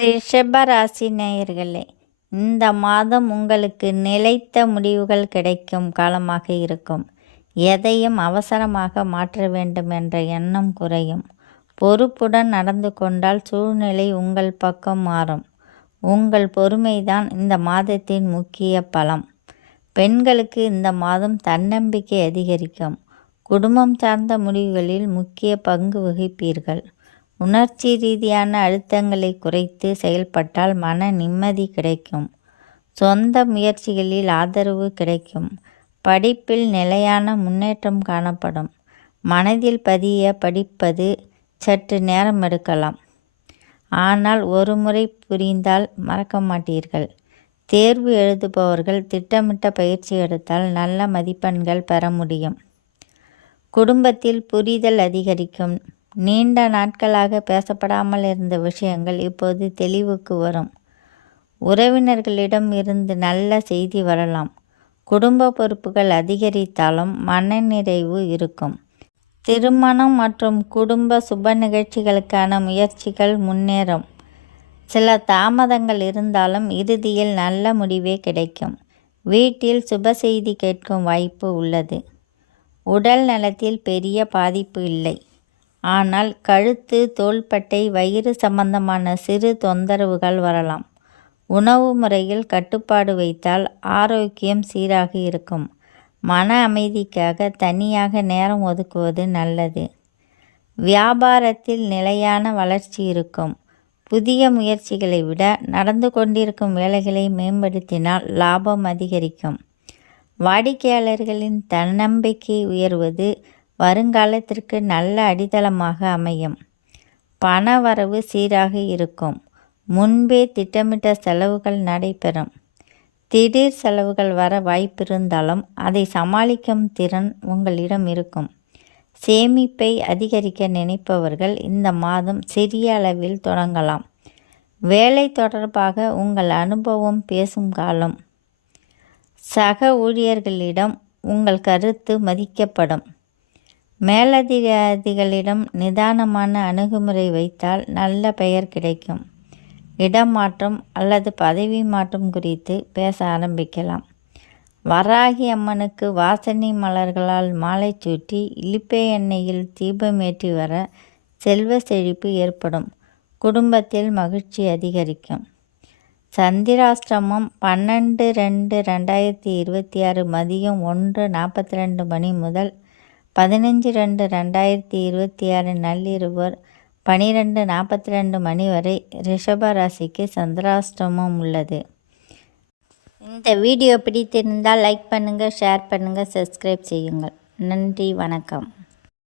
ரிஷபராசி நேயர்களே இந்த மாதம் உங்களுக்கு நிலைத்த முடிவுகள் கிடைக்கும் காலமாக இருக்கும். எதையும் அவசரமாக மாற்ற வேண்டும் என்ற எண்ணம் குறையும். பொறுப்புடன் நடந்து கொண்டால் சூழ்நிலை உங்கள் பக்கம் மாறும். உங்கள் பொறுமைதான் இந்த மாதத்தின் முக்கிய பலம். பெண்களுக்கு இந்த மாதம் தன்னம்பிக்கை அதிகரிக்கும். குடும்பம் சார்ந்த முடிவுகளில் முக்கிய பங்கு வகிப்பீர்கள். உணர்ச்சி ரீதியான அழுத்தங்களை குறைத்து செயல்பட்டால் மன நிம்மதி கிடைக்கும். சொந்த முயற்சிகளில் ஆதரவு கிடைக்கும். படிப்பில் நிலையான முன்னேற்றம் காணப்படும். மனதில் பதிய படிப்பது சற்று நேரம் எடுக்கலாம். ஆனால் ஒரு முறை புரிந்தால் மறக்க மாட்டீர்கள். தேர்வு எழுதுபவர்கள் திட்டமிட்ட பயிற்சி எடுத்தால் நல்ல மதிப்பெண்கள் பெற முடியும். குடும்பத்தில் புரிதல் அதிகரிக்கும். நீண்ட நாட்களாக பேசப்படாமல் இருந்த விஷயங்கள் இப்போது தெளிவுக்கு வரும். உறவினர்களிடம் இருந்து நல்ல செய்தி வரலாம். குடும்ப பொறுப்புகள் அதிகரித்தாலும் மனநிறைவு இருக்கும். திருமணம் மற்றும் குடும்ப சுப நிகழ்ச்சிகளுக்கான முயற்சிகள் முன்னேறும். சில தாமதங்கள் இருந்தாலும் இறுதியில் நல்ல முடிவே கிடைக்கும். வீட்டில் சுப செய்தி கேட்கும் வாய்ப்பு உள்ளது. உடல் நலத்தில் பெரிய பாதிப்பு இல்லை. ஆனால் கழுத்து தோள்பட்டை வயிறு சம்பந்தமான சிறு தொந்தரவுகள் வரலாம். உணவு முறையில் கட்டுப்பாடு வைத்தால் ஆரோக்கியம் சீராக இருக்கும். மன அமைதிக்காக தனியாக நேரம் ஒதுக்குவது நல்லது. வியாபாரத்தில் நிலையான வளர்ச்சி இருக்கும். புதிய முயற்சிகளை விட நடந்து கொண்டிருக்கும் வேலைகளை மேம்படுத்தினால் லாபம் அதிகரிக்கும். வாடிக்கையாளர்களின் தன்னம்பிக்கை உயர்வது வருங்காலத்திற்கு நல்ல அடித்தளமாக அமையும். பண வரவு சீராக இருக்கும். முன்பே திட்டமிட்ட செலவுகள் நடைபெறும். திடீர் செலவுகள் வர வாய்ப்பிருந்தாலும் அதை சமாளிக்கும் திறன் உங்களிடம் இருக்கும். சேமிப்பை அதிகரிக்க நினைப்பவர்கள் இந்த மாதம் சிறிய அளவில் தொடங்கலாம். வேலை தொடர்பாக உங்கள் அனுபவம் பேசும் காலம். சக ஊழியர்களிடம் உங்கள் கருத்து மதிக்கப்படும். மேலதிகாரிகளிடம் நிதானமான அணுகுமுறை வைத்தால் நல்ல பெயர் கிடைக்கும். இடமாற்றம் அல்லது பதவி மாற்றம் குறித்து பேச ஆரம்பிக்கலாம். வராகி அம்மனுக்கு வாசனை மலர்களால் மாலை சூட்டி இலிப்பை எண்ணெயில் தீபமேற்றி வர செல்வ செழிப்பு ஏற்படும். குடும்பத்தில் மகிழ்ச்சி அதிகரிக்கும். சந்திராஷ்டிரமம் பன்னெண்டு ரெண்டு ரெண்டாயிரத்தி இருபத்தி ஆறு மதியம் ஒன்று நாற்பத்தி ரெண்டு மணி முதல் பதினஞ்சு ரெண்டு ரெண்டாயிரத்தி இருபத்தி ஆறு நள்ளிரவு பனிரெண்டு நாற்பத்தி ரெண்டு மணி வரை ரிஷப ராசிக்கு சந்திராஷ்டமம் உள்ளது. இந்த வீடியோ பிடித்திருந்தால் லைக் பண்ணுங்கள் ஷேர் பண்ணுங்கள் சப்ஸ்கிரைப் செய்யுங்கள். நன்றி வணக்கம்.